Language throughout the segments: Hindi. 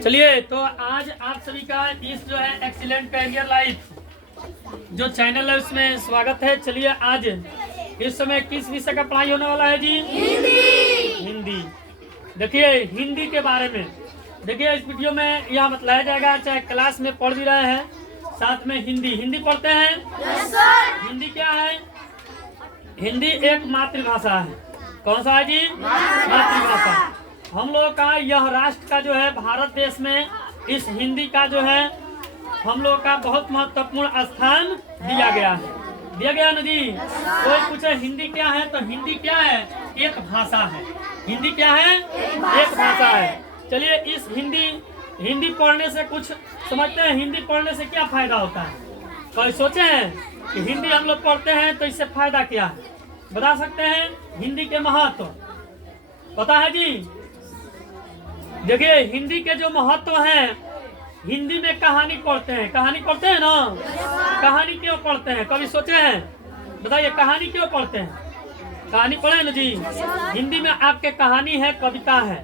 चलिए, तो आज आप सभी का इस जो है एक्सीलेंट कैरियर लाइफ जो चैनल है उसमें स्वागत है। चलिए, आज इस समय किस विषय का पढ़ाई होने वाला है जी? हिंदी। देखिए, हिंदी के बारे में देखिए इस वीडियो में यह बताया जाएगा, चाहे क्लास में पढ़ भी रहे हैं साथ में हिंदी पढ़ते हैं। हिंदी क्या है? हिंदी एक मातृभाषा है। कौन सा है जी? मातृभाषा। हम लोग का यह राष्ट्र का जो है भारत देश में इस हिंदी का जो है हम लोग का बहुत महत्वपूर्ण स्थान दिया गया ना जी। कोई पूछे हिंदी क्या है, तो हिंदी क्या है? एक भाषा है। हिंदी क्या है? एक भाषा है। चलिए, इस हिंदी पढ़ने से कुछ समझते हैं। हिंदी पढ़ने से क्या फायदा होता है? कोई सोचे हैं कि हिंदी हम लोग पढ़ते हैं तो इससे फायदा क्या है? बता सकते हैं हिंदी के महत्व? पता है जी? देखिए, हिंदी के जो महत्व है, हिंदी में कहानी पढ़ते हैं ना। कहानी क्यों पढ़ते हैं? कभी सोचे हैं? बताइए, कहानी क्यों पढ़ते हैं? कहानी पढ़े ना जी। हिंदी में आपके कहानी है, कविता है।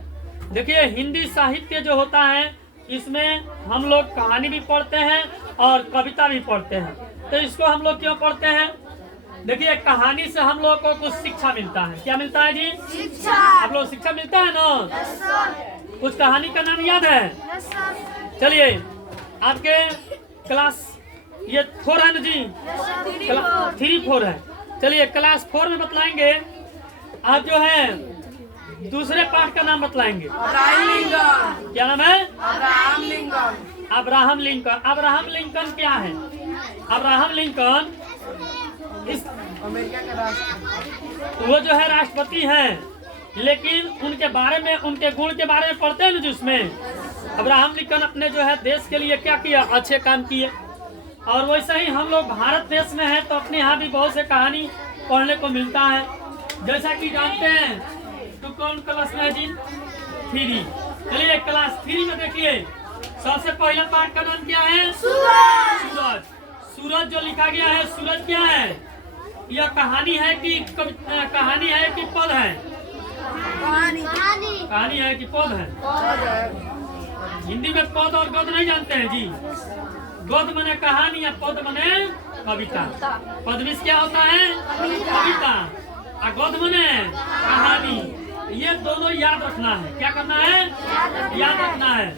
देखिए, हिंदी साहित्य जो होता है इसमें हम लोग कहानी भी पढ़ते हैं और कविता भी पढ़ते हैं। तो इसको हम लोग क्यों पढ़ते हैं? देखिए, कहानी से हम लोग को कुछ शिक्षा मिलता है। क्या मिलता है जी? शिक्षा। आप लोग शिक्षा मिलता है ना। कुछ कहानी का नाम याद है? चलिए, आपके क्लास ये 4 है ना जी? 3-4 है। चलिए, क्लास 4 में बतलाएंगे। आप जो है दूसरे पाठ का नाम बतलाएंगे। क्या नाम है? Abraham Lincoln. अब्राहम लिंकन क्या है? अब्राहम लिंकन इस अमेरिका का राष्ट्रपति, वो जो है राष्ट्रपति हैं, लेकिन उनके बारे में, उनके गुण के बारे में पढ़ते हैं ना जिसमें अब्राहम लिंकन अपने जो है देश के लिए क्या किया? अच्छे काम किए। और वैसे ही हम लोग भारत देश में हैं तो अपने यहाँ भी बहुत से कहानी पढ़ने को मिलता है। जैसा कि जानते हैं, तो कौन क्लास में है जी? 3। चलिए, क्लास 3 में देखिए सबसे पहला पाठ का नाम क्या है? सूरज। सूरज जो लिखा गया है, सूरज क्या है? यह कहानी है कि पद है? कहानी है कि पद है? हिंदी में पद और गद नहीं जानते हैं जी। गद मने कहानी या पद मने कविता। पद में क्या होता है? कविता। और गद मने कहानी। ये दोनों याद रखना है। क्या करना है? याद रखना है।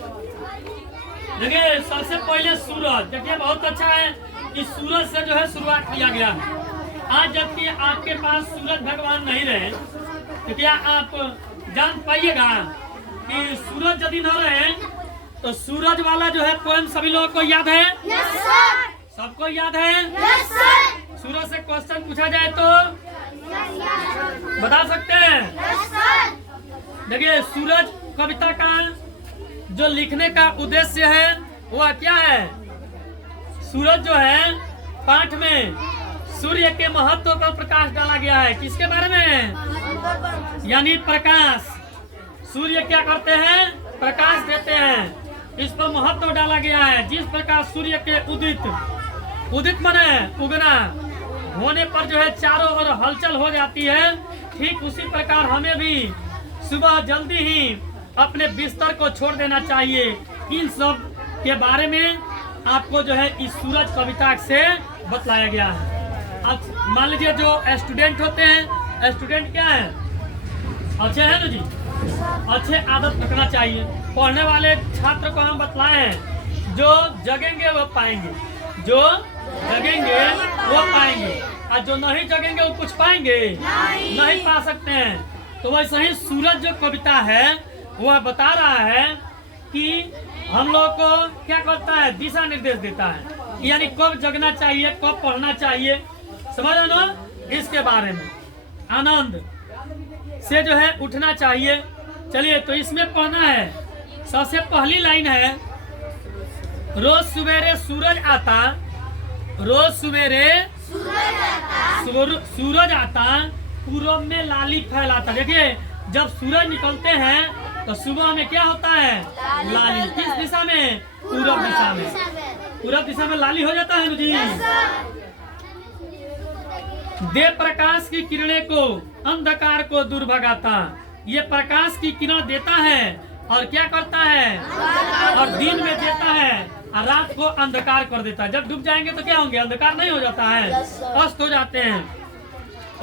देखिए, सबसे पहले सूरज। देखिए, बहुत अच्छा है कि सूरज से जो है शुरुआत किया गया है। आज जबकि आपके पास सूरज भगवान नहीं रहे तो क्या आप जान पाइएगा कि सूरज यदि न रहे तो सूरज वाला जो है पोएम सभी लोगों को याद है? yes, सबको याद है? yes, सूरज से क्वेश्चन पूछा जाए तो बता सकते हैं? yes, देखिए, सूरज कविता का जो लिखने का उद्देश्य है वह क्या है? सूरज जो है पाठ में सूर्य के महत्व पर प्रकाश डाला गया है। किसके बारे में? यानी प्रकाश। सूर्य क्या करते हैं? प्रकाश देते हैं। इस पर महत्व डाला गया है। जिस प्रकार सूर्य के उदित माने उगना होने पर जो है चारों ओर हलचल हो जाती है, ठीक उसी प्रकार हमें भी सुबह जल्दी ही अपने बिस्तर को छोड़ देना चाहिए। इन सब के बारे में आपको जो है इस सूरज कविता से बतलाया गया है। अब मान लीजिए जो स्टूडेंट होते हैं, स्टूडेंट क्या है? अच्छे हैं ना जी। अच्छे आदत रखना चाहिए। पढ़ने वाले छात्र को हम बतलाए हैं, जो जगेंगे वो पाएंगे। जो जगेंगे वो पाएंगे, और जो नहीं जगेंगे वो कुछ पाएंगे नहीं पा सकते हैं। तो वैसे ही सूरज जो कविता है वह बता रहा है कि हम लोग को क्या करता है? दिशा निर्देश देता है। यानी कब जगना चाहिए, कब पढ़ना चाहिए, समझ लो इसके बारे में। आनंद से जो है उठना चाहिए। चलिए, तो इसमें पढ़ना है। सबसे पहली लाइन है, रोज सवेरे सूरज आता, रोज सवेरे सूरज आता, पूरब में लाली फैलाता। देखिए, जब सूरज निकलते हैं तो सुबह में क्या होता है? लाली। किस दिशा में? पूरब दिशा में। पूरब दिशा में लाली हो जाता है जी। दे प्रकाश की किरणें को, अंधकार को दूर भगाता। ये प्रकाश की किरण देता है और क्या करता है? और दिन में देता है और रात को अंधकार कर देता है। जब डूब जाएंगे तो क्या होंगे, अंधकार नहीं हो जाता है, अस्त हो जाते हैं।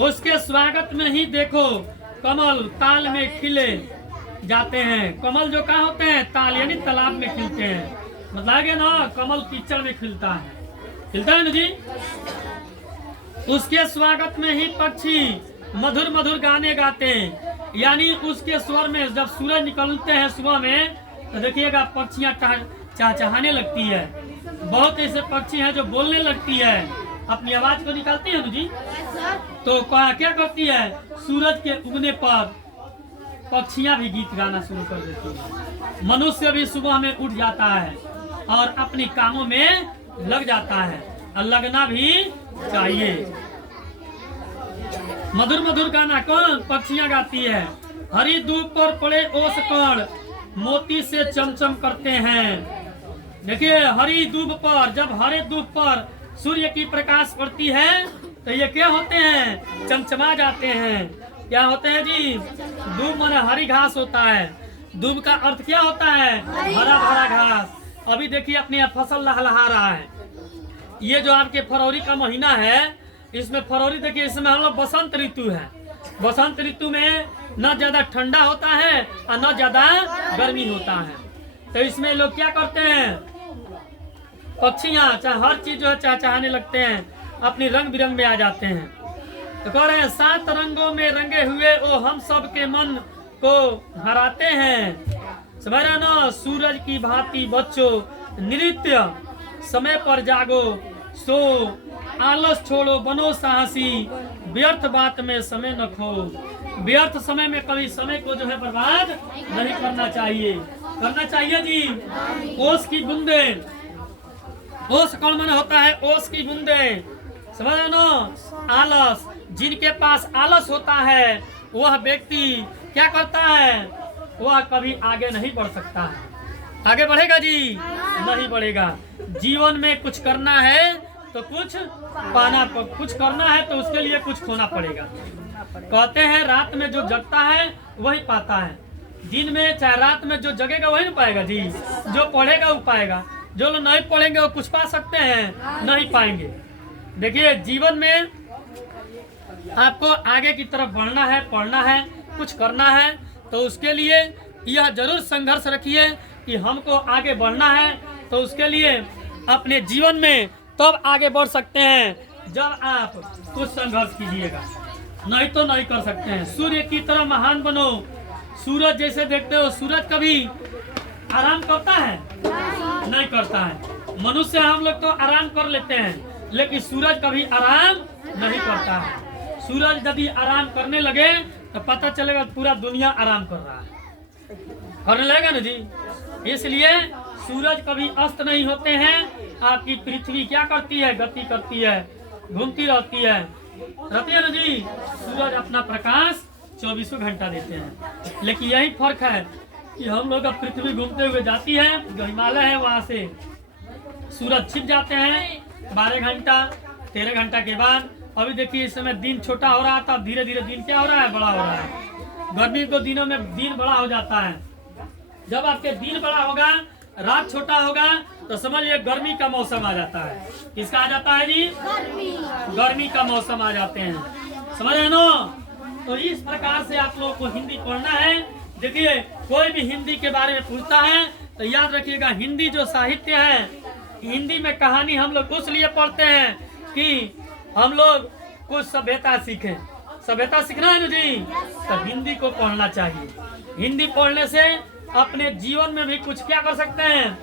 उसके स्वागत में ही देखो कमल ताल में खिले जाते हैं। कमल जो कहाँ होते हैं, ताल यानी तालाब में खिलते हैं। मतलब ना कमल कीचड़ में खिलता है, खिलता है ना जी। उसके स्वागत में ही पक्षी मधुर मधुर गाने गाते हैं, यानी उसके स्वर में जब सूरज निकलते हैं सुबह में तो देखिएगा पक्षियां चहचहाने लगती है। बहुत ऐसे पक्षी हैं जो बोलने लगती है, अपनी आवाज को निकालती है ना जी। तो क्या करती है, सूरज के उगने पर पक्षियां भी गीत गाना शुरू कर देती है। मनुष्य भी सुबह में उठ जाता है और अपने कामों में लग जाता है, और लगना भी चाहिए। मधुर मधुर गाना कौन, पक्षियां गाती है। हरी धूप पर पड़े ओस कण मोती से चमचम करते हैं। देखिए हरी धूप पर, जब हरे धूप पर सूर्य की प्रकाश पड़ती है तो ये क्या होते हैं, चमचमा जाते हैं। क्या होते हैं जी, दूब माने हरी घास होता है। दूब का अर्थ क्या होता है, हरा भरा घास। अभी देखिए अपने यहाँ फसल लहलहा रहा है। ये जो आपके फरवरी का महीना है, इसमें फरवरी देखिए, इसमें हम लोग बसंत ऋतु है। बसंत ऋतु में न ज्यादा ठंडा होता है और न ज्यादा गर्मी होता है। तो इसमें लोग क्या करते हैं, पक्षियां चाहे हर चीज जो है चहचहाने लगते हैं, अपनी रंग बिरंग में आ जाते हैं। तो कह रहे हैं 7 रंगों में रंगे हुए वो हम सब के मन को हराते हैं। समझ रहे ना, सूरज की भांति बच्चों नृत्य समय पर जागो, सो आलस छोड़ो बनो साहसी, व्यर्थ बात में समय न खो। व्यर्थ समय में कभी समय को जो है बर्बाद नहीं करना चाहिए, करना चाहिए जी। ओस की बूंदे, ओस कौन मन होता है, ओस की बूंदे, समझ रहे ना। आलस, जिनके पास आलस होता है वह व्यक्ति क्या करता है, वह कभी आगे नहीं बढ़ सकता है। आगे बढ़ेगा जी, नहीं बढ़ेगा। जीवन में कुछ करना है तो कुछ पाना, कुछ करना है तो उसके लिए कुछ खोना पड़ेगा। कहते हैं रात में जो जगता है वही पाता है, दिन में चाहे रात में जो जगेगा वही नहीं पाएगा जी। जो पढ़ेगा वो पाएगा, जो लोग नहीं पढ़ेंगे वो कुछ पा सकते हैं, नहीं पाएंगे। देखिए जीवन में आपको आगे की तरफ बढ़ना है, पढ़ना है, कुछ करना है, तो उसके लिए यह जरूर संघर्ष रखिए कि हमको आगे बढ़ना है। तो उसके लिए अपने जीवन में तब आगे बढ़ सकते हैं जब आप कुछ संघर्ष कीजिएगा, नहीं तो नहीं कर सकते हैं। सूर्य की तरह महान बनो। सूरज जैसे देखते हो, सूरज कभी आराम करता है, नहीं करता है। मनुष्य हम लोग तो आराम कर लेते हैं, लेकिन सूरज कभी आराम नहीं करता है। सूरज यदि आराम करने लगे तो पता चलेगा पूरा दुनिया आराम कर रहा है, करने लगेगा ना जी। इसलिए सूरज कभी अस्त नहीं होते हैं। आपकी पृथ्वी क्या करती है, गति करती है, घूमती रहती है ना जी। सूरज अपना प्रकाश 24 घंटा देते हैं, लेकिन यही फर्क है कि हम लोग अब पृथ्वी घूमते हुए जाती है, जो हिमालय है वहाँ से सूरज छिप जाते हैं 12 घंटा 13 घंटा के बाद। अभी देखिए इस समय दिन छोटा हो रहा था, अब धीरे धीरे दिन क्या हो रहा है, बड़ा हो रहा है। गर्मी के दिनों में दिन बड़ा हो जाता है। जब आपके दिन बड़ा होगा, रात छोटा होगा, तो समझिए गर्मी का मौसम आ जाता है। किसका आ जाता है जी, गर्मी का मौसम आ जाते हैं, समझ रहे ना। तो इस प्रकार से आप लोगों को हिंदी पढ़ना है। देखिए कोई भी हिंदी के बारे में पूछता है तो याद रखिएगा, हिंदी जो साहित्य है, हिंदी में कहानी हम लोग उस लिए पढ़ते हैं कि हम लोग कुछ सभ्यता सीखें। सभ्यता सीखना है ना जी, तो हिंदी को पढ़ना चाहिए। हिंदी पढ़ने से अपने जीवन में भी कुछ क्या कर सकते हैं,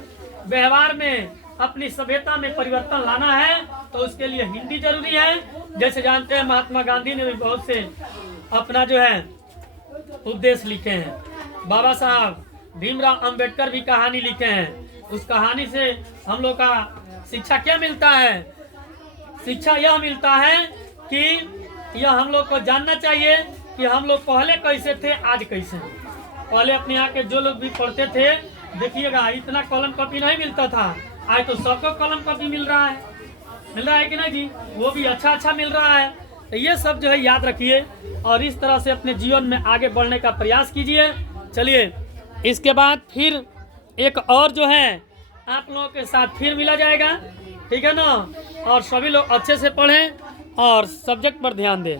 व्यवहार में अपनी सभ्यता में परिवर्तन लाना है, तो उसके लिए हिंदी जरूरी है। जैसे जानते हैं महात्मा गांधी ने भी बहुत से अपना जो है उपदेश लिखे हैं। बाबा साहब भीमराव अंबेडकर भी कहानी लिखे हैं। उस कहानी से हम लोग का शिक्षा क्या मिलता है, शिक्षा यह मिलता है कि यह हम लोग को जानना चाहिए कि हम लोग पहले कैसे थे, आज कैसे हैं। पहले अपने यहाँ के जो लोग भी पढ़ते थे, देखिएगा इतना कलम कॉपी नहीं मिलता था, आज तो सबको कलम कॉपी मिल रहा है कि नहीं जी, वो भी अच्छा मिल रहा है। तो ये सब जो है याद रखिए और इस तरह से अपने जीवन में आगे बढ़ने का प्रयास कीजिए। चलिए इसके बाद फिर एक और जो है आप लोगों के साथ फिर मिला जाएगा, ठीक है ना। और सभी लोग अच्छे से पढ़ें और सब्जेक्ट पर ध्यान दें।